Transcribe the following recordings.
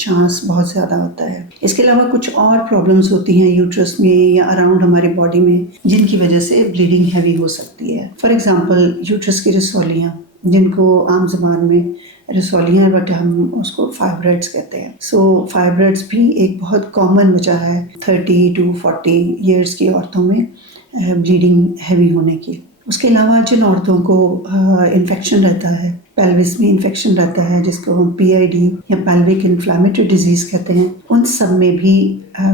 Chance بہت زیادہ ہوتا ہے۔ اس کے علاوہ کچھ اور پرابلمس ہوتی ہیں یوٹرس میں یا اراؤنڈ ہماری باڈی میں جن کی وجہ سے بلیڈنگ ہیوی ہو سکتی ہے۔ فار ایگزامپل یوٹرس کی رسولیاں، جن کو عام زبان میں رسولیاں ہیں بٹ ہم اس کو فائبرائڈس کہتے ہیں۔ فائبرائڈس بھی ایک بہت کامن وجہ ہے 30 to 40 ایئرس کی عورتوں میں بلیڈنگ ہیوی ہونے کی۔ اس کے علاوہ جن عورتوں کو انفیکشن رہتا ہے، پیلوس میں انفیکشن رہتا ہے جس کو ہم PID یا پیلوک انفلیمیٹری ڈیزیز کہتے ہیں، ان سب میں بھی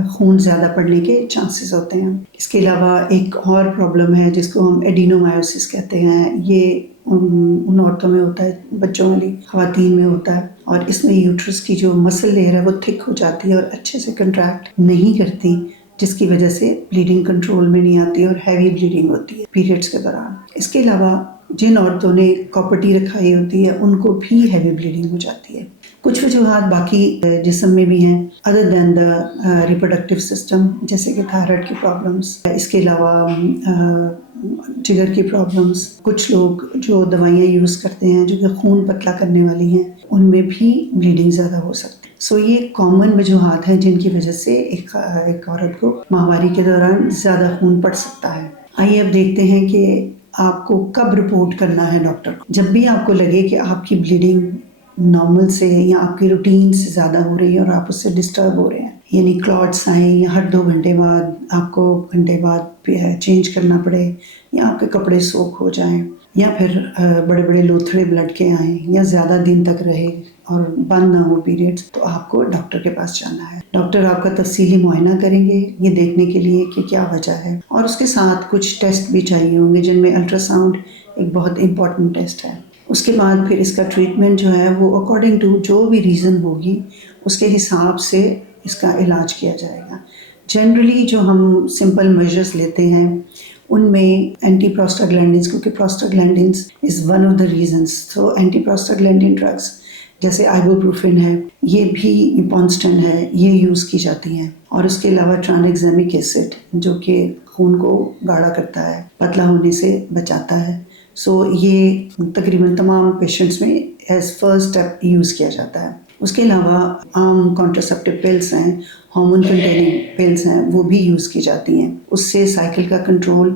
خون زیادہ پڑنے کے چانسز ہوتے ہیں۔ اس کے علاوہ ایک اور پرابلم ہے جس کو ہم ایڈینومائوسس کہتے ہیں، یہ ان عورتوں میں ہوتا ہے، بچوں والی خواتین میں ہوتا ہے، اور اس میں یوٹرس کی جو مسل لیئر ہے وہ تھک ہو جاتی ہے اور اچھے سے کنٹریکٹ نہیں کرتی، جس کی وجہ سے بلیڈنگ کنٹرول میں نہیں آتی اور ہیوی بلیڈنگ ہوتی ہے پیریڈس کے دوران۔ اس کے علاوہ جن عورتوں نے کاپرٹی رکھائی ہوتی ہے ان کو بھی ہیوی بلیڈنگ ہو جاتی ہے۔ کچھ وجوہات باقی جسم میں بھی ہیں other than the reproductive system, جیسے کہ تھائرائڈ کی پرابلمس، اس کے علاوہ جگر کی پرابلمس، کچھ لوگ جو دوائیاں یوز کرتے ہیں جو کہ خون پتلا کرنے والی ہیں ان میں بھی بلیڈنگ زیادہ ہو سکتی ہے۔ یہ کامن وجوہات ہیں جن کی وجہ سے ایک عورت کو ماہواری کے دوران زیادہ خون پڑ سکتا ہے۔ آئیے اب دیکھتے ہیں کہ آپ کو کب رپورٹ کرنا ہے ڈاکٹر کو۔ جب بھی آپ کو لگے کہ آپ کی بلیڈنگ نارمل سے یا آپ کی روٹین سے زیادہ ہو رہی ہے اور آپ اس سے ڈسٹرب ہو رہے ہیں، یعنی کلاٹس آئیں یا ہر 2 گھنٹے بعد آپ کو گھنٹے بعد چینج کرنا پڑے، یا آپ کے کپڑے سوک ہو جائیں، یا پھر بڑے بڑے لوتھڑے بلڈ کے آئیں، یا زیادہ دن تک رہے اور بند نہ ہو پیریڈز، تو آپ کو ڈاکٹر کے پاس جانا ہے۔ ڈاکٹر آپ کا تفصیلی معائنہ کریں گے یہ دیکھنے کے لیے کہ کیا وجہ ہے، اور اس کے ساتھ کچھ ٹیسٹ بھی چاہیے ہوں گے جن میں الٹرا ساؤنڈ ایک بہت امپورٹنٹ ٹیسٹ ہے۔ اس کے بعد پھر اس کا ٹریٹمنٹ جو ہے وہ اکارڈنگ ٹو جو بھی ریزن ہوگی اس کے حساب سے اس کا علاج کیا جائے گا۔ جنرلی جو ہم سمپل میجرز لیتے ہیں ان میں اینٹی پروسٹاگلینڈنس، کیونکہ prostaglandins is one of the reasons, تو اینٹی پروسٹاگلینڈن ڈرگس جیسے آئبوپروفین ہے، یہ بھی پونسٹن ہے، یہ یوز کی جاتی ہیں۔ اور اس کے علاوہ ٹرانیگزیمک ایسڈ جو کہ خون کو گاڑھا کرتا ہے، پتلا ہونے سے بچاتا ہے، یہ تقریباً تمام پیشنٹس میں ایز فرسٹ اسٹیپ یوز کیا جاتا ہے۔ اس کے علاوہ عام کانٹراسیپٹیو پلس ہیں، ہارمون کنٹیننگ پلس ہیں، وہ بھی یوز کی جاتی ہیں۔ اس سے سائیکل کا کنٹرول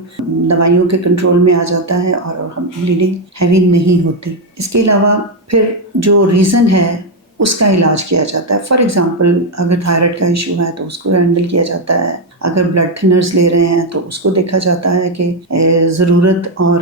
دوائیوں کے کنٹرول میں آ جاتا ہے اور بلیڈنگ ہیوی نہیں ہوتی۔ اس کے علاوہ پھر جو ریزن ہے اس کا علاج کیا جاتا ہے۔ فار ایگزامپل اگر تھائرائڈ کا ایشو ہے تو اس کو ہینڈل کیا جاتا ہے، اگر بلڈ تھنرز لے رہے ہیں تو اس کو دیکھا جاتا ہے کہ ضرورت اور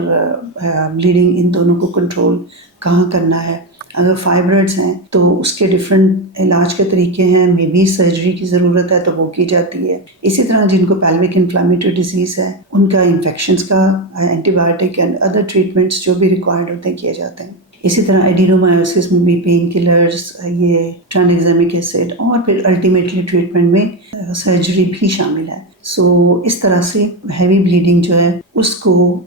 بلیڈنگ ان دونوں کو کنٹرول کہاں کرنا ہے۔ اگر فائبرائڈس ہیں تو اس کے ڈفرینٹ علاج کے طریقے ہیں، مے بی سرجری کی ضرورت ہے تو وہ کی جاتی ہے۔ اسی طرح جن کو پیلوک انفلیمیٹری ڈیزیز ہے ان کا انفیکشنز کا antibiotic and other treatments جو بھی ریکوائرڈ ہوتے ہیں کیے جاتے ہیں۔ اسی طرح ایڈینومائوسس میں بھی پین کلرز، یہ ٹرانیگزیمک ایسڈ، اور پھر الٹیمیٹلی ٹریٹمنٹ میں سرجری بھی شامل ہے۔ اس طرح سے ہیوی بلیڈنگ جو ہے اس کو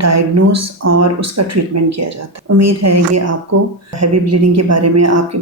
ڈائگنوز اور اس کا ٹریٹمنٹ کیا جاتا ہے۔ امید ہے کہ آپ کو ہیوی بلیڈنگ کے بارے میں آپ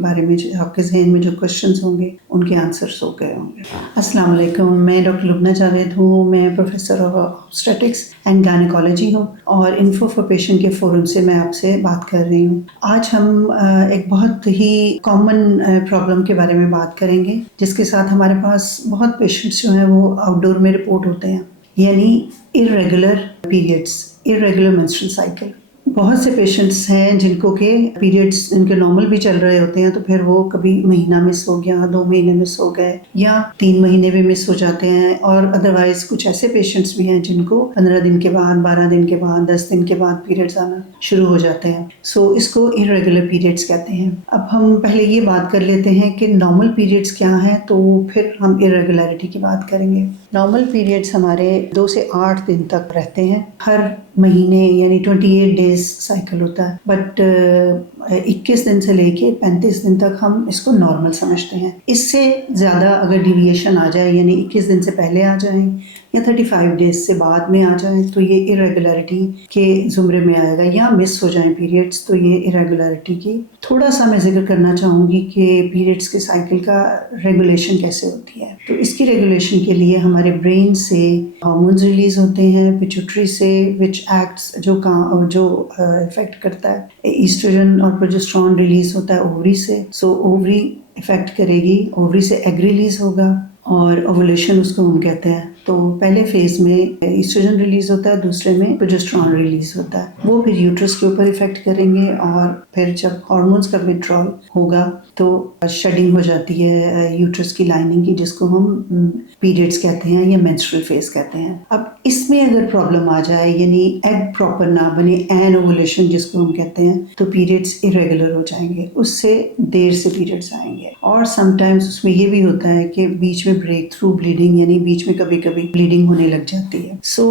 کے ذہن میں جو کوشچنز ہوں گے ان کے آنسرز ہو گئے ہوں گے۔ السلام علیکم، میں ڈاکٹر لبنہ جاوید ہوں، میں پروفیسر آف آبسٹریٹکس اینڈ گائنیکالوجی ہوں، اور انفو فار پیشنٹ کے فورم سے میں آپ سے بات کر رہی ہوں۔ آج ہم ایک بہت ہی کامن پرابلم کے بارے میں بات کریں گے جس کے ساتھ ہمارے پاس بہت پیشنٹس جو ہیں وہ آؤٹ ڈور میں رپورٹ ہوتے ہیں، یعنی irregular periods، irregular menstrual cycle۔ بہت سے پیشنٹس ہیں جن کو کہ پیریڈس ان کے نارمل بھی چل رہے ہوتے ہیں تو پھر وہ کبھی مہینہ مس ہو گیا، 2 مہینے مس ہو گئے، یا 3 مہینے بھی مس ہو جاتے ہیں، اور ادروائز کچھ ایسے پیشنٹس بھی ہیں جن کو 15 دن کے بعد، 12 دن کے بعد، 10 دن کے بعد پیریڈس آنا شروع ہو جاتے ہیں۔ اس کو irregular periods کہتے ہیں۔ اب ہم پہلے یہ بات کر لیتے ہیں کہ نارمل پیریڈس کیا ہیں، تو پھر ہم irregularity کی بات کریں گے۔ نارمل پیریڈس ہمارے 2 سے 8 دن تک رہتے ہیں، ہر مہینے یعنی 28 ڈیز سائیکل ہوتا ہے، بٹ 21 دن سے لے کے 35 دن تک ہم اس کو نارمل سمجھتے ہیں۔ اس سے زیادہ اگر ڈیویشن آ جائے، یعنی 21 دن سے پہلے آ جائیں یا 35 ڈیز سے بعد میں آ جائیں، تو یہ irregularity کے زمرے میں آئے گا، یا مس ہو جائیں پیریڈس تو یہ irregularity کی۔ تھوڑا سا میں ذکر کرنا چاہوں گی کہ پیریڈس کے سائیکل کا ریگولیشن کیسے ہوتی ہے۔ تو اس کی ریگولیشن کے لیے ہمارے برین سے ہارمونز ریلیز ہوتے ہیں، پیٹیوٹری سے وچ ایکٹس جو افیکٹ کرتا ہے. ایسٹروجن اور پروجسٹرون ریلیز ہوتا ہے اووری سے، سو اووری افیکٹ کرے گی، اووری سے ایگ ریلیز ہوگا اور اوولیشن اس کو ہم کہتے ہیں. تو پہلے فیز میں ایسٹروجن ریلیز ہوتا ہے، دوسرے میں پروجسٹرون ریلیز ہوتا ہے. وہ پھر یوٹرس کے اوپر افیکٹ کریں گے اور پھر جب ہارمونس کا وڈرال ہوگا تو شیڈنگ ہو جاتی ہے یوٹرس کی لائننگ کی، جس کو ہم پیریڈز کہتے ہیں یا مینسٹرل فیز کہتے ہیں. اب اس میں اگر پرابلم آ جائے، یعنی ایگ پراپر نہ بنے، این اوولیشن جس کو ہم کہتے ہیں، تو پیریڈز irregular ہو جائیں گے، اس سے دیر سے پیریڈز آئیں گے. اور سم ٹائمز اس میں یہ بھی ہوتا ہے کہ بیچ میں بریک تھرو بلیڈنگ، یعنی بیچ میں کبھی کبھی بلیڈنگ ہونے لگ جاتی ہے. سو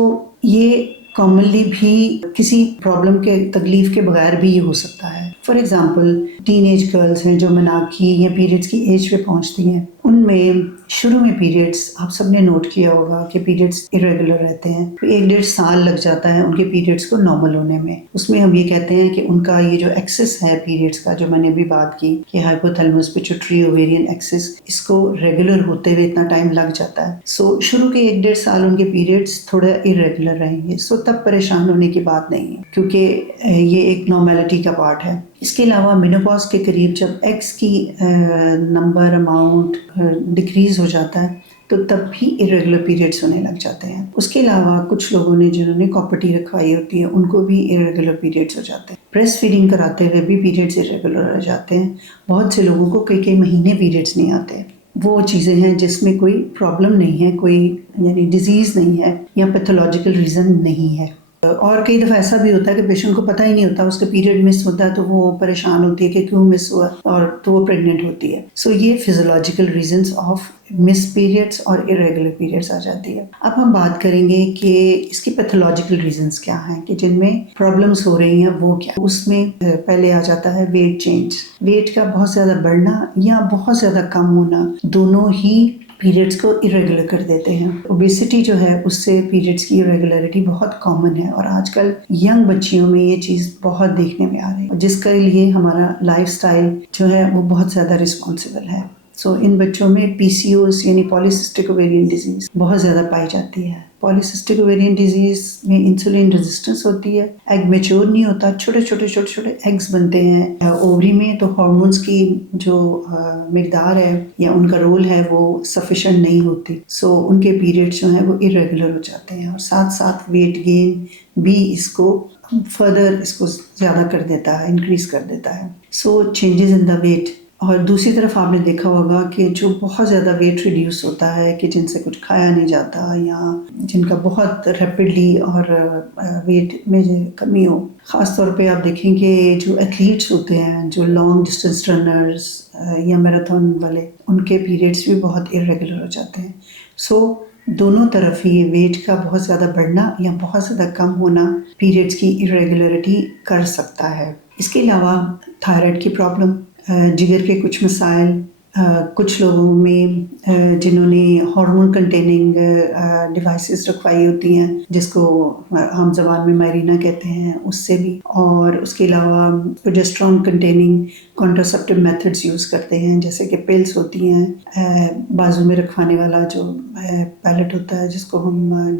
یہ کامنلی بھی کسی پرابلم کے تکلیف کے بغیر بھی یہ ہو سکتا ہے. For example teenage girls ہیں جو مناکی یا پیریڈز کی ایج پہ پہنچتی ہیں، ان میں شروع میں پیریڈز آپ سب نے نوٹ کیا ہوگا کہ پیریڈز irregular رہتے ہیں، 1-1.5 سال لگ جاتا ہے ان کے پیریڈز کو نارمل ہونے میں. اس میں ہم یہ کہتے ہیں کہ ان کا یہ جو ایکسس ہے پیریڈز کا، جو میں نے بھی بات کی کہ ہائپوتھیلمس پیٹیوٹری اوویرین ایکسس، اس کو ریگولر ہوتے ہوئے اتنا ٹائم لگ جاتا ہے. سو شروع کے 1-1.5 سال ان کے پیریڈز تھوڑا irregular رہیں گے. سو تب پریشان ہونے کی بات نہیں ہے، کیونکہ یہ ایک نارمیلٹی کا پارٹ ہے. اس کے علاوہ مینوپاز کے قریب جب ایگز کی نمبر اماؤنٹ ڈکریز ہو جاتا ہے تو تب بھی irregular پیریڈز ہونے لگ جاتے ہیں. اس کے علاوہ کچھ لوگوں نے جنہوں نے کاپرٹی رکھوائی ہوتی ہے ان کو بھی irregular پیریڈز ہو جاتے ہیں. بریسٹ فیڈنگ کراتے ہوئے بھی پیریڈز irregular ہو جاتے ہیں. بہت سے لوگوں کو کئی مہینے پیریڈز نہیں آتے. وہ چیزیں ہیں جس میں کوئی پرابلم نہیں ہے، کوئی یعنی ڈیزیز نہیں ہے یا پیتھولوجیکل ریزن نہیں ہے. اور کئی دفعہ ایسا بھی ہوتا ہے کہ پیشنٹ کو پتہ ہی نہیں ہوتا، اس کا پیریڈ مس ہوتا ہے تو وہ پریشان ہوتی ہے کہ کیوں مس ہوا، اور تو وہ پریگننٹ ہوتی ہے. سو یہ physiological reasons of miss periods اور irregular پیریڈس آ جاتی ہے. اب ہم بات کریں گے کہ اس کی پیتھولوجیکل ریزنس کیا ہیں کہ جن میں پرابلمس ہو رہی ہیں وہ کیا. اس میں پہلے آ جاتا ہے ویٹ چینج. ویٹ کا بہت زیادہ بڑھنا یا بہت زیادہ کم ہونا دونوں ہی پیریڈز کو irregular کر دیتے ہیں. اوبیسٹی جو ہے اس سے پیریڈز کی irregularity بہت کامن ہے، اور آج کل ینگ بچیوں میں یہ چیز بہت دیکھنے میں آ رہی ہے، جس کے لیے ہمارا لائف سٹائل جو ہے وہ بہت زیادہ رسپانسبل ہے. سو ان بچوں میں PCOS یعنی پالیسسٹک اوویرین ڈیزیز بہت زیادہ پائی جاتی ہے. پالیسسٹک اوویرین ڈیزیز میں انسولین ریزسٹنس ہوتی ہے، ایگ میچور نہیں ہوتا، چھوٹے چھوٹے ایگز بنتے ہیں اووری میں، تو ہارمونز کی جو مقدار ہے یا ان کا رول ہے وہ سفیشینٹ نہیں ہوتی. سو ان کے پیریڈ جو ہیں وہ irregular ہو جاتے ہیں، اور ساتھ ساتھ ویٹ گین بھی اس کو فردر اس کو زیادہ کر دیتا ہے، انکریز کر دیتا ہے. سو چینجز ان دا ویٹ. اور دوسری طرف آپ نے دیکھا ہوگا کہ جو بہت زیادہ ویٹ ریڈیوس ہوتا ہے، کہ جن سے کچھ کھایا نہیں جاتا یا جن کا بہت ریپڈلی اور ویٹ میں کمی ہو، خاص طور پہ آپ دیکھیں کہ جو ایتھلیٹس ہوتے ہیں، جو لانگ ڈسٹینس رنرز یا میراتھن والے، ان کے پیریڈز بھی بہت irregular ہو جاتے ہیں. سو دونوں طرف ہی ویٹ کا بہت زیادہ بڑھنا یا بہت زیادہ کم ہونا پیریڈز کی irregularity کر سکتا ہے. اس کے علاوہ تھائرائڈ کی پرابلم، جگر کے کچھ مسائل، کچھ لوگوں میں جنہوں نے ہارمون کنٹیننگ ڈیوائسز رکھوائی ہوتی ہیں جس کو عام زبان میں میرینا کہتے ہیں، اس سے بھی. اور اس کے علاوہ پروجسٹرون کنٹیننگ کانٹراسیپٹیو میتھڈز یوز کرتے ہیں، جیسے کہ پلس ہوتی ہیں، بازو میں رکھوانے والا جو پیلٹ ہوتا ہے جس کو ہم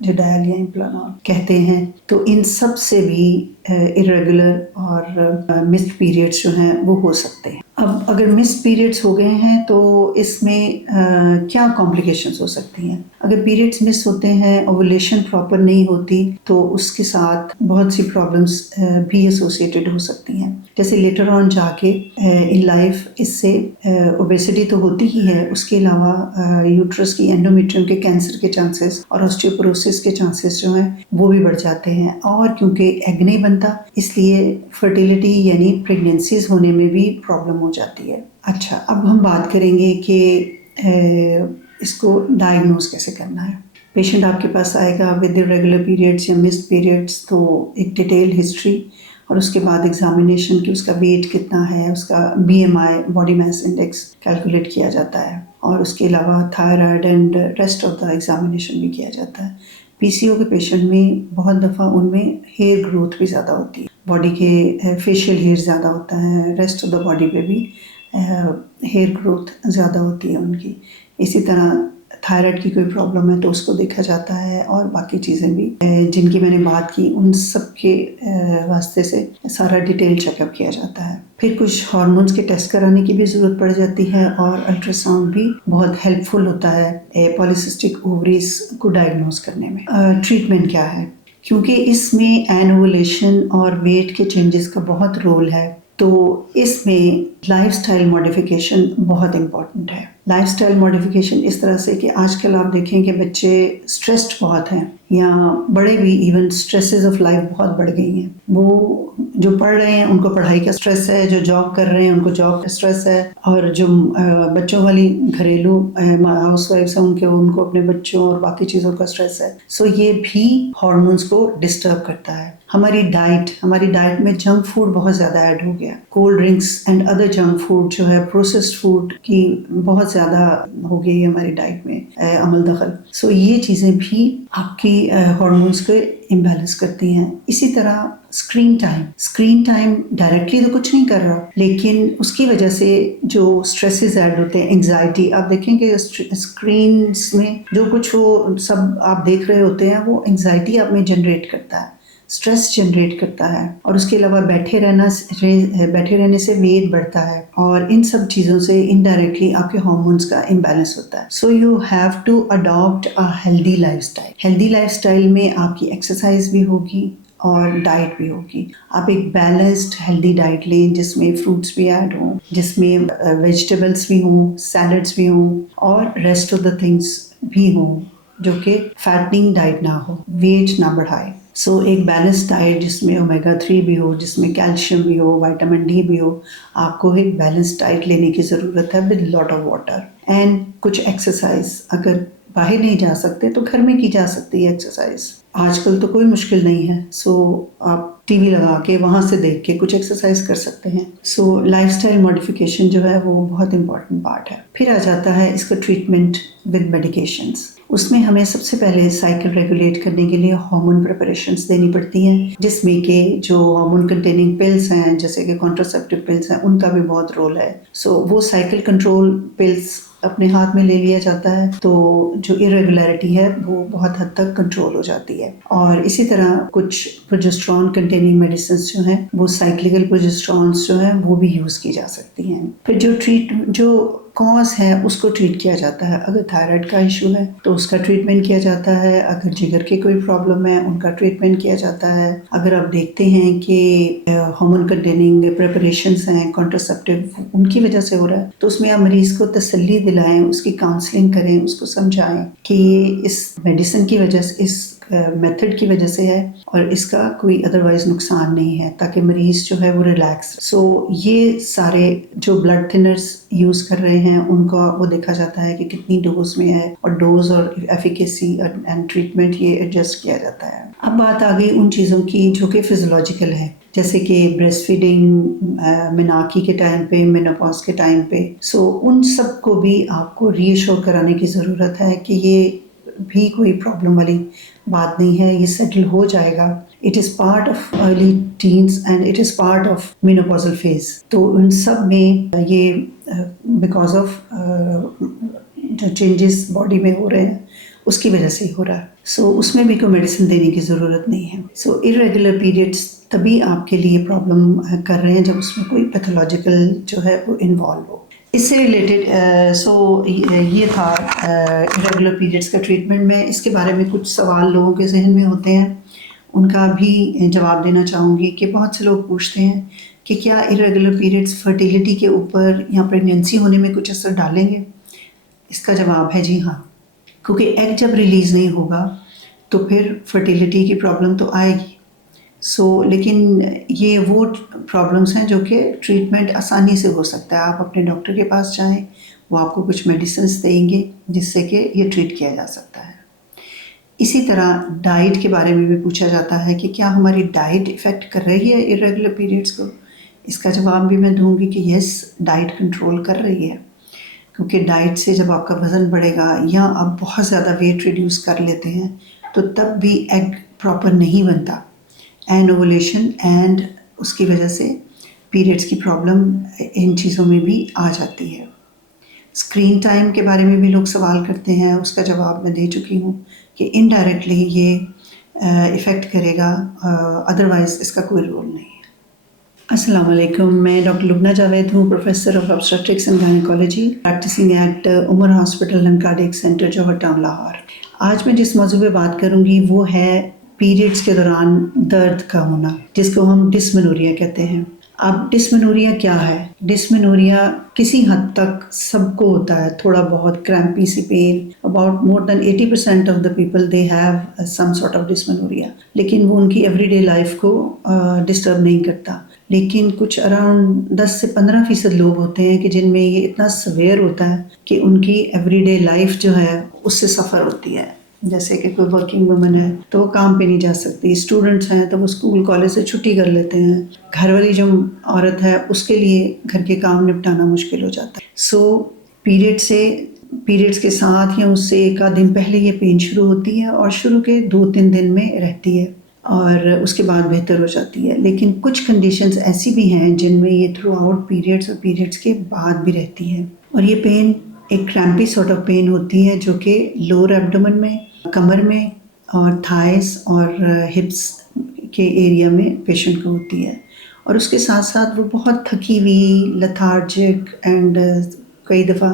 جڈائل یا امپلانول کہتے ہیں. تو ان سب سے بھی irregular اور مسڈ پیریڈز جو ہیں وہ ہو سکتے ہیں. اب اگر مسڈ پیریڈز ہو گئے ہیں تو اس میں کیا کمپلیکیشنز ہو سکتی ہیں. اگر پیریڈز مس ہوتے ہیں، اوولیشن پراپر نہیں ہوتی، تو اس کے ساتھ بہت سی پرابلمس بھی ایسوسیٹڈ ہو سکتی ہیں. جیسے لیٹر آن جا کے ان لائف اس سے اوبیسٹی تو ہوتی ہی ہے، اس کے علاوہ یوٹرس کی اینڈومیٹریم کے کینسر کے چانسز اور آسٹیوپروسس کے چانسز جو ہیں وہ بھی بڑھ جاتے ہیں. اور کیونکہ ایگ نہیں بنتا، اس لیے فرٹیلیٹی یعنی پریگننسیز ہونے میں بھی پرابلم ہو جاتی ہے. اچھا، اب ہم بات کریں گے کہ اس کو ڈائگنوز کیسے کرنا ہے. پیشنٹ آپ کے پاس آئے گا ود irregular پیریڈس یا مسڈ پیریڈس، تو ایک ڈیٹیل ہسٹری اور اس کے بعد ایگزامینیشن کہ اس کا ویٹ کتنا ہے، اس کا BMI body mass index calculate کیا جاتا ہے، اور اس کے علاوہ thyroid and rest of the examination بھی کیا جاتا ہے. PCO کے پیشنٹ میں بہت دفعہ ان میں ہیئر گروتھ بھی زیادہ ہوتی ہے، باڈی کے فیشیل ہیئر زیادہ ہوتا ہے، ریسٹ آف دا باڈی پہ بھی ہیئر گروتھ زیادہ ہوتی ہے ان کی. اسی طرح تھائرائڈ کی کوئی پرابلم ہے تو اس کو دیکھا جاتا ہے، اور باقی چیزیں بھی جن کی میں نے بات کی ان سب کے واسطے سے سارا ڈیٹیل چیک اپ کیا جاتا ہے۔ پھر کچھ ہارمونس کے ٹیسٹ کرانے کی بھی ضرورت پڑ جاتی ہے، اور الٹرا ساؤنڈ بھی بہت ہیلپ فل ہوتا ہے پالیسسٹک اووریز کو ڈائگنوز کرنے میں۔ ٹریٹمنٹ کیا ہے؟ کیونکہ اس میں اینوولیشن اور ویٹ کے چینجز کا بہت رول ہے، تو اس میں لائف سٹائل ماڈیفیکیشن بہت امپورٹنٹ ہے۔ لائف سٹائل ماڈیفیکیشن اس طرح سے کہ آج کل آپ دیکھیں کہ بچے سٹریسڈ بہت ہیں، یا بڑے بھی ایون سٹریسز آف لائف بہت بڑھ گئی ہیں۔ وہ جو پڑھ رہے ہیں ان کو پڑھائی کا سٹریس ہے، جو جاب کر رہے ہیں ان کو جاب کا سٹریس ہے، اور جو بچوں والی گھریلو ہاؤس وائفس ہیں ان کو اپنے بچوں اور باقی چیزوں کا سٹریس ہے۔ سو یہ بھی ہارمونس کو ڈسٹرب کرتا ہے۔ ہماری ڈائٹ میں جنک فوڈ بہت زیادہ ایڈ ہو گیا، cold drinks and other junk food جو ہے پروسیسڈ فوڈ کی بہت زیادہ ہو گئی ہے ہماری ڈائٹ میں عمل دخل۔ سو یہ چیزیں بھی آپ کی ہارمونس کو امبیلنس کرتی ہیں۔ اسی طرح اسکرین ٹائم ڈائریکٹلی تو کچھ نہیں کر رہا، لیکن اس کی وجہ سے جو سٹریسز ایڈ ہوتے ہیں، انگزائٹی، آپ دیکھیں کہ اسکرینس میں جو کچھ وہ سب آپ دیکھ رہے ہوتے ہیں وہ انگزائٹی آپ میں جنریٹ کرتا ہے، سٹریس جنریٹ کرتا ہے، اور اس کے علاوہ بیٹھے رہنے سے ویٹ بڑھتا ہے، اور ان سب چیزوں سے انڈائریکٹلی آپ کے ہارمونس کا امبیلنس ہوتا ہے۔ So you have to adapt a healthy lifestyle. Healthy lifestyle میں آپ کی ایکسرسائز بھی ہوگی اور ڈائٹ بھی ہوگی۔ آپ ایک بیلنسڈ ہیلدی ڈائٹ لیں جس میں فروٹس بھی ایڈ ہوں، جس میں ویجیٹیبلس بھی ہوں، سیلڈس بھی ہوں، اور ریسٹ آف دا تھنگس بھی ہوں، جو کہ فیٹنگ ڈائٹ نہ ہو، ویٹ نہ بڑھائے۔ سو ایک بیلنس ڈائٹ جس میں اومیگا 3 بھی ہو، جس میں کیلشیم بھی ہو، وائٹامن ڈی بھی ہو، آپ کو ایک بیلنس ڈائٹ لینے کی ضرورت ہے with lot of water and کچھ ایکسرسائز۔ اگر باہر نہیں جا سکتے تو گھر میں کی جا سکتی ہے ایکسرسائز، آج کل تو کوئی مشکل نہیں ہے۔ سو آپ ٹی وی لگا کے وہاں سے دیکھ کے کچھ ایکسرسائز کر سکتے ہیں۔ سو لائف سٹائل ماڈیفیکیشن جو ہے وہ بہت امپورٹنٹ پارٹ ہے۔ پھر آ جاتا ہے اس کا ٹریٹمنٹ ود میڈیکیشنز۔ اس میں ہمیں سب سے پہلے سائیکل ریگولیٹ کرنے کے لیے ہارمون پریپریشنز دینی پڑتی ہیں، جس میں کہ جو ہارمون کنٹیننگ پلز ہیں جیسے کہ کانٹراسیپٹیو پلز ہیں، ان کا بھی بہت رول ہے۔ سو وہ سائیکل کنٹرول پلز اپنے ہاتھ میں لے لیا جاتا ہے تو جو irregularity ہے وہ بہت حد تک کنٹرول ہو جاتی ہے۔ اور اسی طرح کچھ پروجسٹرون کنٹیننگ میڈیسنز جو ہیں وہ سائیکلیکل پروجسٹرونز جو ہیں وہ بھی یوز کی جا سکتی ہیں۔ پھر جو کاز ہے اس کو ٹریٹ کیا جاتا ہے۔ اگر تھائرائڈ کا ایشو ہے تو اس کا ٹریٹمنٹ کیا جاتا ہے، اگر جگر کی کوئی پرابلم ہے ان کا ٹریٹمنٹ کیا جاتا ہے۔ اگر آپ دیکھتے ہیں کہ ہارمون کنٹیننگ پریپریشنز ہیں کانٹراسیپٹیو ان کی وجہ سے ہو رہا ہے تو اس میں آپ مریض کو تسلی دلائیں، اس کی کاؤنسلنگ کریں، اس کو سمجھائیں کہ یہ اس میڈیسن کی وجہ سے، اس میتھڈ کی وجہ سے ہے اور اس کا کوئی ادروائز نقصان نہیں ہے، تاکہ مریض جو ہے وہ ریلیکس۔ سو یہ سارے جو بلڈ تھنرز یوز کر رہے ہیں ان کا وہ دیکھا جاتا ہے کہ کتنی ڈوز میں ہے، اور ڈوز اور ایفیکیسی اینڈ ٹریٹمنٹ یہ ایڈجسٹ کیا جاتا ہے۔ اب بات آ گئی ان چیزوں کی جو کہ فزیولوجیکل ہے، جیسے کہ بریسٹ فیڈنگ، مناکی کے ٹائم پہ، مینوپاز کے ٹائم پہ۔ سو ان سب کو بھی آپ کو ری ایشور کرانے کی ضرورت ہے کہ یہ بھی کوئی پرابلم والی بات نہیں ہے، یہ سیٹل ہو جائے گا۔ It is part of early teens and it is part of menopausal phase. تو ان سب میں یہ بیکاز آف جو چینجز باڈی میں ہو رہے ہیں اس کی وجہ سے ہی ہو رہا ہے۔ سو اس میں بھی کوئی میڈیسن دینے کی ضرورت نہیں ہے۔ سو irregular periods تبھی آپ کے لیے پرابلم کر رہے ہیں جب اس میں کوئی پیتھولوجیکل جو ہے وہ انوالو ہو۔ اس سے ریلیٹڈ یہ تھا irregular periods کا ٹریٹمنٹ میں۔ اس کے بارے میں کچھ سوال لوگوں کے ذہن میں ہوتے ہیں، ان کا بھی جواب دینا چاہوں گی کہ بہت سے لوگ پوچھتے ہیں کہ کیا irregular periods فرٹیلیٹی کے اوپر یا پریگنینسی ہونے میں کچھ اثر ڈالیں گے؟ اس کا جواب ہے جی ہاں، کیونکہ ایگ جب ریلیز نہیں ہوگا تو پھر فرٹیلیٹی کی پرابلم تو آئے گی۔ لیکن یہ وہ پرابلمس ہیں جو کہ ٹریٹمنٹ آسانی سے ہو سکتا ہے۔ آپ اپنے ڈاکٹر کے پاس جائیں، وہ آپ کو کچھ میڈیسنس دیں گے جس سے کہ یہ ٹریٹ کیا جا سکتا ہے۔ اسی طرح ڈائٹ کے بارے میں بھی پوچھا جاتا ہے کہ کیا ہماری ڈائٹ افیکٹ کر رہی ہے irregular periods کو؟ اس کا جواب بھی میں دوں گی کہ یس، ڈائٹ کنٹرول کر رہی ہے، کیونکہ ڈائٹ سے جب آپ کا وزن بڑھے گا یا آپ بہت زیادہ ویٹ ریڈیوس کر لیتے ہیں تو تب بھی ایگ پراپر نہیں بنتا، اینوولیشن اینڈ اس کی وجہ سے پیریڈز کی پرابلم ان چیزوں میں بھی آ جاتی ہے۔ اسکرین ٹائم کے بارے میں بھی لوگ سوال کرتے ہیں، اس کا جواب میں دے چکی ہوں کہ انڈائریکٹلی یہ افیکٹ کرے گا، ادروائز اس کا کوئی رول نہیں ہے۔ السلام علیکم، میں ڈاکٹر لبنہ جاوید ہوں، professor of obstetrics and gynaecology, practising at Umar hospital and cardiac centre Johar town Lahore. آج میں جس موضوع پہ بات کروں گی وہ ہے پیریڈز کے دوران درد کا ہونا، جس کو ہم ڈسمنوریا کہتے ہیں۔ اب ڈسمنوریا کیا ہے؟ ڈسمنوریا کسی حد تک سب کو ہوتا ہے، تھوڑا بہت کریمپی سی pain, about more than 80% of the people they have some sort of dysmenorrhoea, لیکن وہ ان کی ایوری ڈے لائف کو ڈسٹرب نہیں کرتا۔ لیکن کچھ اراؤنڈ 10 سے 15% لوگ ہوتے ہیں کہ جن میں یہ اتنا سویئر ہوتا ہے کہ ان کی ایوری ڈے لائف جو ہے اس سے سفر ہوتی ہے۔ جیسے کہ کوئی ورکنگ وومن ہے تو وہ کام پہ نہیں جا سکتی، اسٹوڈنٹس ہیں تو وہ اسکول کالج سے چھٹی کر لیتے ہیں، گھر والی جو عورت ہے اس کے لیے گھر کے کام نپٹانا مشکل ہو جاتا ہے۔ سو پیریڈز کے ساتھ یا اس سے ایک آدھ دن پہلے یہ پین شروع ہوتی ہے اور شروع کے 2-3 دن میں رہتی ہے اور اس کے بعد بہتر ہو جاتی ہے۔ لیکن کچھ کنڈیشنز ایسی بھی ہیں جن میں یہ تھرو آؤٹ پیریڈز اور پیریڈز کے بعد بھی رہتی ہے، اور یہ پین ایک کریمپی سارٹ آف پین ہوتی ہے جو کہ لوور ایبڈومن میں، کمر میں اور تھائز اور ہپس کے ایریا میں پیشنٹ کو ہوتی ہے، اور اس کے ساتھ ساتھ وہ بہت تھکی ہوئی، لیتھارجک اینڈ کئی دفعہ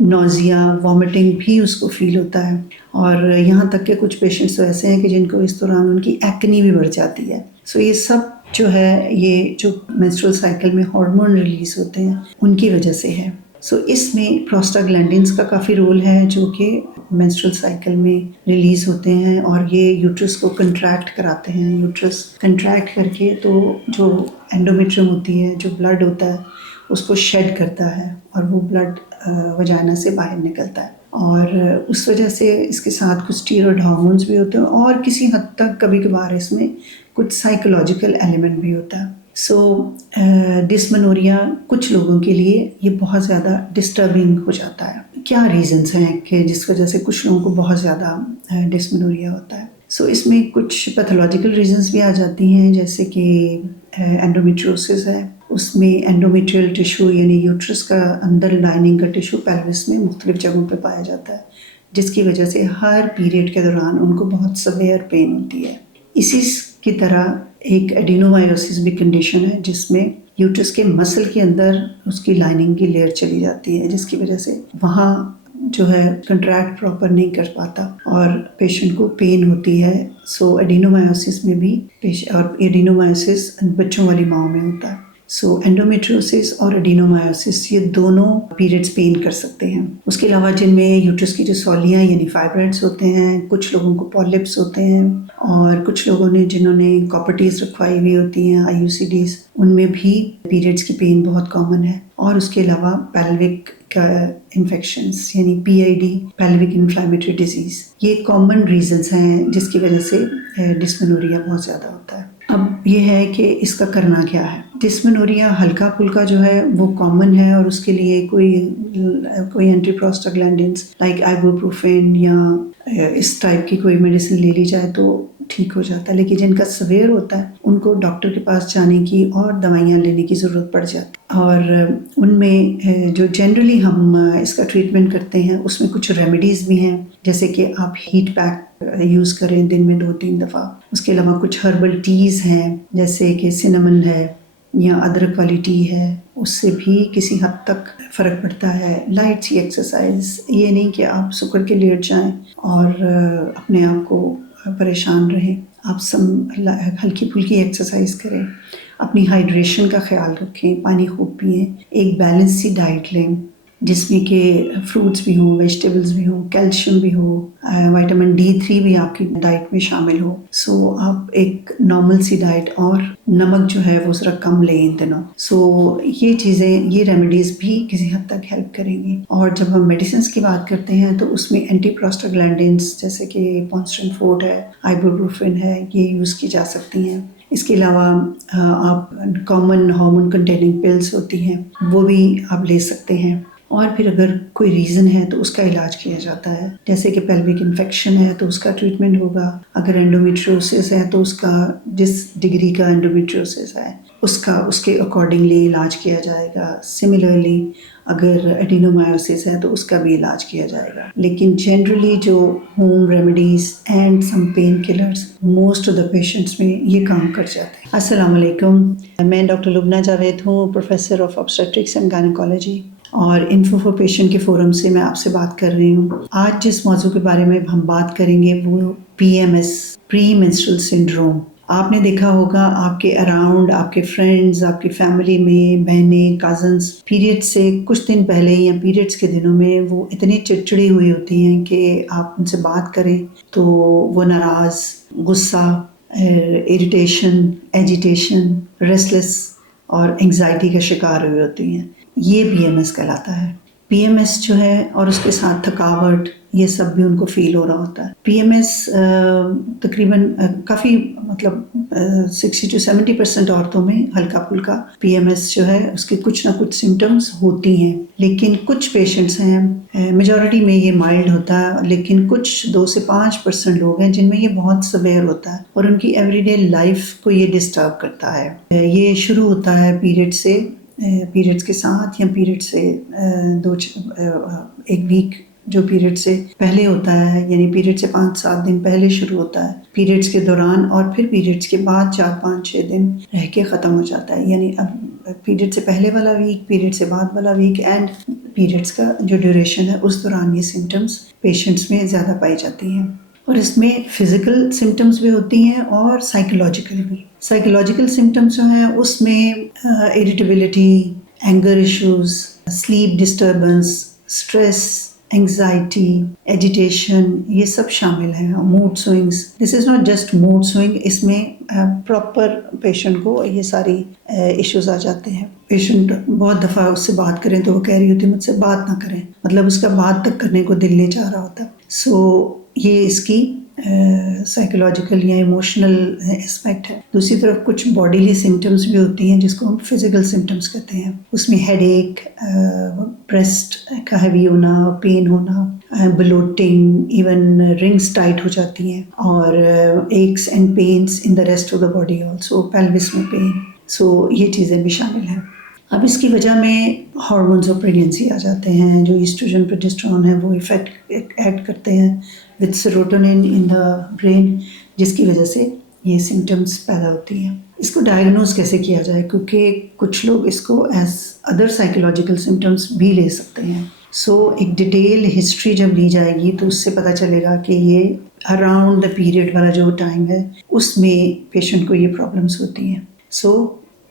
نوزیا، وامٹنگ بھی اس کو فیل ہوتا ہے، اور یہاں تک کہ کچھ پیشنٹس تو ایسے ہیں کہ جن کو اس دوران ان کی ایکنی بھی بڑھ جاتی ہے۔ سو یہ سب جو ہے، یہ جو مینسٹرول سائیکل میں ہارمون ریلیز ہوتے ہیں ان کی وجہ سے ہے۔ سو اس میں پروسٹاگلینڈنس کا کافی رول ہے جو کہ مینسٹرول سائیکل میں ریلیز ہوتے ہیں، اور یہ یوٹرس کو کنٹریکٹ کراتے ہیں۔ یوٹرس کنٹریکٹ کر کے تو جو اینڈومیٹریم ہوتی ہے، جو بلڈ ہوتا ہے اس کو شیڈ کرتا ہے، اور وہ بلڈ وجائنا سے باہر نکلتا ہے، اور اس وجہ سے اس کے ساتھ کچھ اسٹیرائڈ ہارمونز بھی ہوتے ہیں، اور کسی حد تک کبھی کبھار اس میں کچھ سائیکولوجیکل ایلیمنٹ بھی ہوتا ہے۔ سو ڈسمنوریا کچھ لوگوں کے لیے یہ بہت زیادہ ڈسٹربنگ ہو جاتا ہے۔ کیا ریزنز ہیں کہ جس وجہ سے کچھ لوگوں کو بہت زیادہ ڈسمنوریا ہوتا ہے؟ سو اس میں کچھ پیتھولوجیکل ریزنز بھی آ جاتی ہیں، جیسے کہ اینڈومیٹریوسس ہے، اس میں اینڈومیٹریل ٹیشو یعنی یوٹرس کا اندر لائننگ کا ٹیشو پیلوس میں مختلف جگہوں پہ پایا جاتا ہے، جس کی وجہ سے ہر پیریڈ کے دوران ان کو بہت سویئر پین ہوتی ہے۔ اسی کی طرح ایک ایڈینومائیوسس بھی کنڈیشن ہے جس میں یوٹرس کے مسل کے اندر اس کی لائننگ کی لیئر چلی جاتی ہے، جس کی وجہ سے وہاں جو ہے کنٹریکٹ پراپر نہیں کر پاتا اور پیشنٹ کو پین ہوتی ہے۔ سو ایڈینومائیوسس میں بھی اور ایڈینومائیوسس بچوں والی ماؤں میں ہوتا ہے۔ سو اینڈومیٹریوسس اور ایڈینومائیوسس یہ دونوں پیریڈز پین کر سکتے ہیں۔ اس کے علاوہ جن میں یوٹرس کی جو سولیاں یعنی فائبرائڈس ہوتے ہیں، کچھ لوگوں کو پالپس ہوتے ہیں، اور کچھ لوگوں نے جنہوں نے کاپرٹیز رکھوائی ہوئی ہوتی ہیں، IUCDs، ان میں بھی پیریڈز کی پین بہت کامن ہے۔ اور اس کے علاوہ پیلوک کا انفیکشنز یعنی PID، پیلوک انفلیمیٹری ڈیزیز، یہ کامن ریزنز ہیں جس کی وجہ سے ڈسمنوریا بہت زیادہ ہوتا ہے۔ اب یہ ہے کہ اس کا کرنا کیا ہے۔ ڈسمنوریا ہلکا پھلکا جو ہے وہ کامن ہے، اور اس کے لیے کوئی اینٹی پروسٹاگلینڈنس لائک آئبوپروفین یا اس ٹائپ کی کوئی میڈیسن لے لی جائے تو ٹھیک ہو جاتا ہے، لیکن جن کا سویئر ہوتا ہے ان کو ڈاکٹر کے پاس جانے کی اور دوائیاں لینے کی ضرورت پڑ جاتی ہے، اور ان میں جو جنرلی ہم اس کا ٹریٹمنٹ کرتے ہیں اس میں کچھ ریمیڈیز بھی ہیں، جیسے کہ آپ ہیٹ پیک یوز کریں دن میں 2-3 دفعہ۔ اس کے علاوہ کچھ ہربل ٹیز ہیں جیسے کہ سینمن ہے یا ادرک والی ٹی ہے، اس سے بھی کسی حد تک فرق پڑتا ہے۔ لائٹ سی ایکسرسائز، یہ نہیں کہ آپ سکڑ کے لیٹ جائیں اور اپنے آپ کو پریشان رہیں، آپ ہلکی پھلکی ایکسرسائز کریں، اپنی ہائیڈریشن کا خیال رکھیں، پانی خوب پئیں، ایک بیلنس سی ڈائٹ لیں جس میں کہ فروٹس بھی ہوں، ویجیٹیبلز بھی ہوں، کیلشیم بھی ہو، وائٹامن D3 بھی آپ کی ڈائٹ میں شامل ہو۔ سو آپ ایک نارمل سی ڈائٹ، اور نمک جو ہے وہ ذرا کم لیں ان دنوں۔ سو یہ چیزیں، یہ ریمیڈیز بھی کسی حد تک ہیلپ کریں گی۔ اور جب ہم میڈیسنس کی بات کرتے ہیں تو اس میں اینٹی پروسٹاگلینڈنس جیسے کہ پونسٹرین فورٹ ہے، آئبوپروفین ہے، یہ یوز کی جا سکتی ہیں۔ اس کے علاوہ آپ کامن ہارمون کنٹیننگ پلز ہوتی ہیں وہ بھی آپ لے سکتے ہیں۔ اور پھر اگر کوئی ریزن ہے تو اس کا علاج کیا جاتا ہے. جیسے کہ پیلوک انفیکشن ہے تو اس کا ٹریٹمنٹ ہوگا. اگر انڈومیٹریوسس ہے تو اس کا جس ڈگری کا انڈومیٹریوسس ہے اس کے اکارڈنگلی علاج کیا جائے گا. سملرلی اگر ایڈینومائوسس ہے تو اس کا بھی علاج کیا جائے گا. لیکن جنرلی جو home remedies and some pain killers most of the patients میں یہ کام کر جاتے ہیں. السلام علیکم، میں ڈاکٹر لبنہ جاوید ہوں، پروفیسر آف آبسٹیٹرکس اینڈ گائنیکالوجی، اور انفو فار پیشنٹ کے فورم سے میں آپ سے بات کر رہی ہوں. آج جس موضوع کے بارے میں ہم بات کریں گے وہ PMS، پری مینسٹرل سنڈروم. آپ نے دیکھا ہوگا آپ کے اراؤنڈ، آپ کے فرینڈز، آپ کی فیملی میں بہنیں، کزنس پیریڈ سے کچھ دن پہلے یا پیریڈس کے دنوں میں وہ اتنی چڑچڑی ہوئی ہوتی ہیں کہ آپ ان سے بات کریں تو وہ ناراض، غصہ، اریٹیشن، ایجیٹیشن، ریسٹلیس اور انگزائٹی کا شکار ہوئی ہوتی ہیں. یہ PMS کہلاتا ہے. PMS جو ہے اور اس کے ساتھ تھکاوٹ، یہ سب بھی ان کو فیل ہو رہا ہوتا ہے. PMS تقریباً کافی 60-70% عورتوں میں ہلکا پھلکا PMS جو ہے اس کے کچھ نہ کچھ سمٹمز ہوتی ہیں. لیکن کچھ پیشنٹس ہیں، میجورٹی میں یہ مائلڈ ہوتا ہے، لیکن کچھ 2 سے 5% لوگ ہیں جن میں یہ بہت سویئر ہوتا ہے اور ان کی ایوری ڈے لائف کو یہ ڈسٹرب کرتا ہے. یہ شروع ہوتا ہے پیریڈس کے ساتھ یا پیریڈ سے ایک ویک جو پیریڈ سے پہلے ہوتا ہے، یعنی پیریڈ سے 5-7 دن پہلے شروع ہوتا ہے، پیریڈس کے دوران، اور پھر پیریڈس کے بعد 4-5-6 دن رہ کے ختم ہو جاتا ہے. یعنی اب پیریڈ سے پہلے والا ویک، پیریڈ سے بعد والا ویک اینڈ پیریڈس کا جو ڈیوریشن ہے اس دوران یہ سمٹمز پیشنٹس میں زیادہ پائی جاتی ہیں. اور اس میں فزیکل سمٹمز بھی ہوتی ہیں اور سائیکولوجیکل بھی. سائیکولوجیکل سمٹمز جو ہیں اس میں irritability, anger issues, sleep disturbance, stress, anxiety, agitation, یہ سب شامل ہیں. Mood swings, this is not just mood swing, اس میں پراپر پیشنٹ کو یہ ساری ایشوز آ جاتے ہیں. پیشنٹ بہت دفعہ اس سے بات کریں تو وہ کہہ رہی ہوتی ہے مجھ سے بات نہ کریں، مطلب اس کا بات تک کرنے کو دل نہیں چاہ رہا ہوتا. یہ اس کی سائیکولوجیکل یا ایموشنل اسپیکٹ ہے. دوسری طرف کچھ باڈیلی سمٹمز بھی ہوتی ہیں جس کو ہم فزیکل سمٹمز کہتے ہیں. اس میں ہیڈ ایک، بریسٹ کا ہیوی ہونا، پین ہونا، بلوٹنگ، ایون رنگز ٹائٹ ہو جاتی ہیں، اور aches and pains in the rest of the body also, pelvis میں پین. یہ چیزیں بھی شامل ہیں. اب اس کی وجہ میں ہارمونز آف پریگنینسی آ جاتے ہیں. جو ایسٹروجن پروجسٹرون ہے وہ ایفیکٹ ایڈ کرتے ہیں وتھ سیروٹونن ان دا برین، جس کی وجہ سے یہ سمٹمز پیدا ہوتی ہیں. اس کو ڈائگنوز کیسے کیا جائے، کیونکہ کچھ لوگ اس کو ایز ادر سائیکولوجیکل سمٹمز بھی لے سکتے ہیں. ایک ڈیٹیل ہسٹری جب لی جائے گی تو اس سے پتہ چلے گا کہ یہ اراؤنڈ دا پیریڈ والا جو ٹائم ہے اس میں پیشنٹ کو یہ پرابلمس ہوتی ہیں.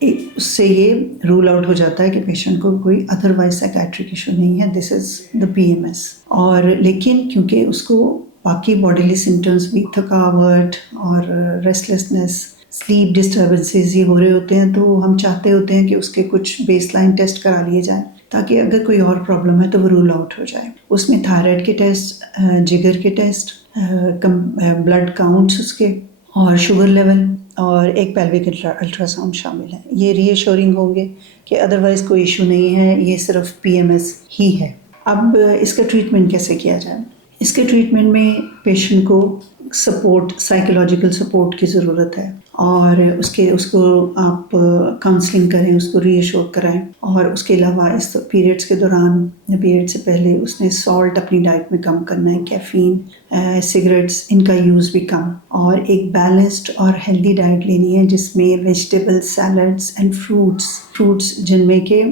اس سے یہ رول آؤٹ ہو جاتا ہے کہ پیشنٹ کو کوئی ادروائز سائیکیٹرک ایشو نہیں ہے، دس از دا PMS. اور لیکن کیونکہ اس کو باقی باڈیلی سمٹمز بھی، تھکاوٹ اور ریسٹلیسنس، سلیپ ڈسٹربنسز یہ ہو رہے ہوتے ہیں، تو ہم چاہتے ہوتے ہیں کہ اس کے کچھ بیس لائن ٹیسٹ کرا لیے جائیں تاکہ اگر کوئی اور پرابلم ہے تو وہ رول آؤٹ ہو جائے. اس میں تھائرائڈ کے ٹیسٹ، جگر کے ٹیسٹ، بلڈ کاؤنٹس اس کے، اور شوگر لیول، اور ایک پیلوک الٹرا ساؤنڈ شامل ہیں. یہ ری ایشورنگ ہوں گے کہ ادروائز کوئی ایشو نہیں ہے، یہ صرف PMS ہی ہے. اب اس کا ٹریٹمنٹ کیسے کیا جائے؟ اس کے ٹریٹمنٹ میں پیشنٹ کو سپورٹ، سائیکولوجیکل سپورٹ کی ضرورت ہے، اور اس کو آپ کاؤنسلنگ کریں، اس کو ری ایشور کرائیں. اور اس کے علاوہ اس پیریڈس کے دوران یا پیریڈ سے پہلے اس نے سالٹ اپنی ڈائٹ میں کم کرنا ہے، کیفین، سگریٹس، ان کا یوز بھی کم، اور ایک بیلنسڈ اور ہیلدی ڈائٹ لینی ہے جس میں ویجیٹیبل، سیلڈس اینڈ فروٹس جن میں کہ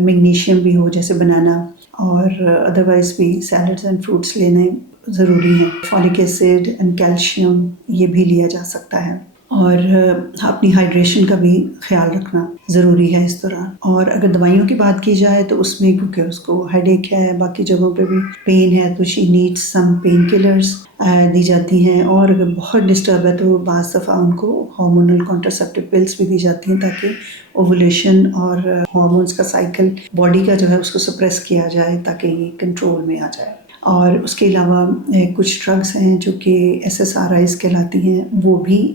میگنیشیم بھی ہو، جیسے بنانا، اور ادروائز بھی سیلڈس اینڈ فروٹس لینے ضروری ہیں. فولک ایسڈ اینڈ کیلشیم یہ بھی لیا جا سکتا ہے. اور اپنی ہائیڈریشن کا بھی خیال رکھنا ضروری ہے اس دوران. اور اگر دوائیوں کی بات کی جائے تو اس میں کیونکہ اس کو ہیڈ ایک ہے، باقی جگہوں پہ بھی پین ہے، تو she needs some pain killers دی جاتی ہیں. اور اگر بہت ڈسٹرب ہے تو بعض دفعہ ان کو ہارمونل کانٹراسیپٹیو پلس بھی دی جاتی ہیں تاکہ اوولیشن اور ہارمونس کا سائیکل باڈی کا جو ہے اس کو سپریس کیا جائے تاکہ یہ کنٹرول میں آ جائے. اور اس کے علاوہ کچھ ڈرگس ہیں جو کہ SSRIs کہلاتی ہیں، وہ بھی